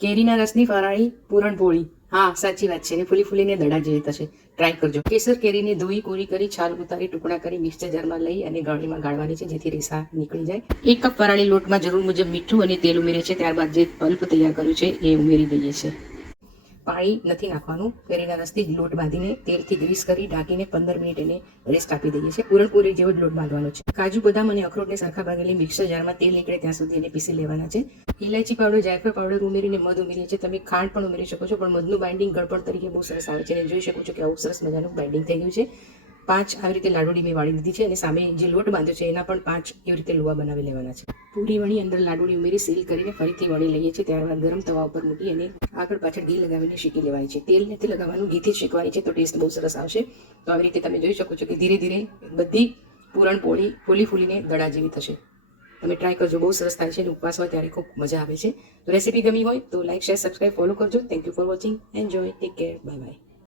કેરીના રસની ફરાળી પૂરણપોળી. હા, સાચી વાત છે ને, ફૂલી ફૂલીને દડા જેવી થશે. ટ્રાય કરજો. કેસર કેરીને ધોઈ, કોરી કરી, છાલ ઉતારી, ટુકડા કરી, મિક્સર જારમાં લઈ અને ગળણીમાં ગાળવાની છે, જેથી રેસા નીકળી જાય. એક કપ ફરાળી લોટમાં જરૂર મુજબ મીઠું અને તેલ ઉમેરે છે, ત્યારબાદ જે પલ્પ તૈયાર કર્યું છે, એ ઉમેરી દઈએ છે પાણી નથી નાખવાનું. કેરીના રસથી જ લોટ બાંધીને તેલથી ગ્રીસ કરી ઢાંકીને પંદર મિનિટ એને રેસ્ટ આપી દઈએ છીએ. પૂરણપૂરી જેવો જ લોટ બાંધવાનો છે. કાજુ, બદામ અને અખરોટને સરખા ભાગેલી મિક્સર જારમાં તેલ નીકળે ત્યાં સુધી એને પીસી લેવાના છે. ઇલાયચી પાવડર, જાયફળ પાવડર ઉમેરીને મધ ઉમેરીએ છીએ. તમે ખાંડ પણ ઉમેરી શકો છો, પણ મધનું બાઇન્ડિંગ ગળપણ તરીકે બહુ સરસ આવે છે. જોઈ શકો છો કે આવું સરસ મજાનું બાઇન્ડિંગ થઈ ગયું છે. પાંચ આવી રીતે લાડુડી મેં વાળી દીધી છે અને સામે જે લોટ બાંધ્યો છે, એના પણ પાંચ એવી રીતે લુવા બનાવી લેવાના છે. પૂરી વણી અંદર લાડુડી ઉમેરી સીલ કરીને ફરીથી વણી લઈએ છીએ. ત્યારબાદ ગરમ તવા ઉપર મૂકી અને આગળ પાછળ ઘી લગાવીને શેકી લેવાય છે. તેલ નથી લગાવવાનું ઘીથી શેકવાની છે, તો ટેસ્ટ બહુ સરસ આવશે. તો આવી રીતે તમે જોઈ શકો છો કે ધીરે ધીરે બધી પૂરણ પોળી ફૂલી ફૂલીને દડા જેવી થશે. તમે ટ્રાય કરજો, બહુ સરસ થાય છે અને ઉપવાસ હોય ત્યારે ખૂબ મજા આવે છે. રેસીપી ગમી હોય તો લાઈક શેર સબસ્ક્રાઈબ ફોલો કરજો. Thank you for watching enjoy take care bye bye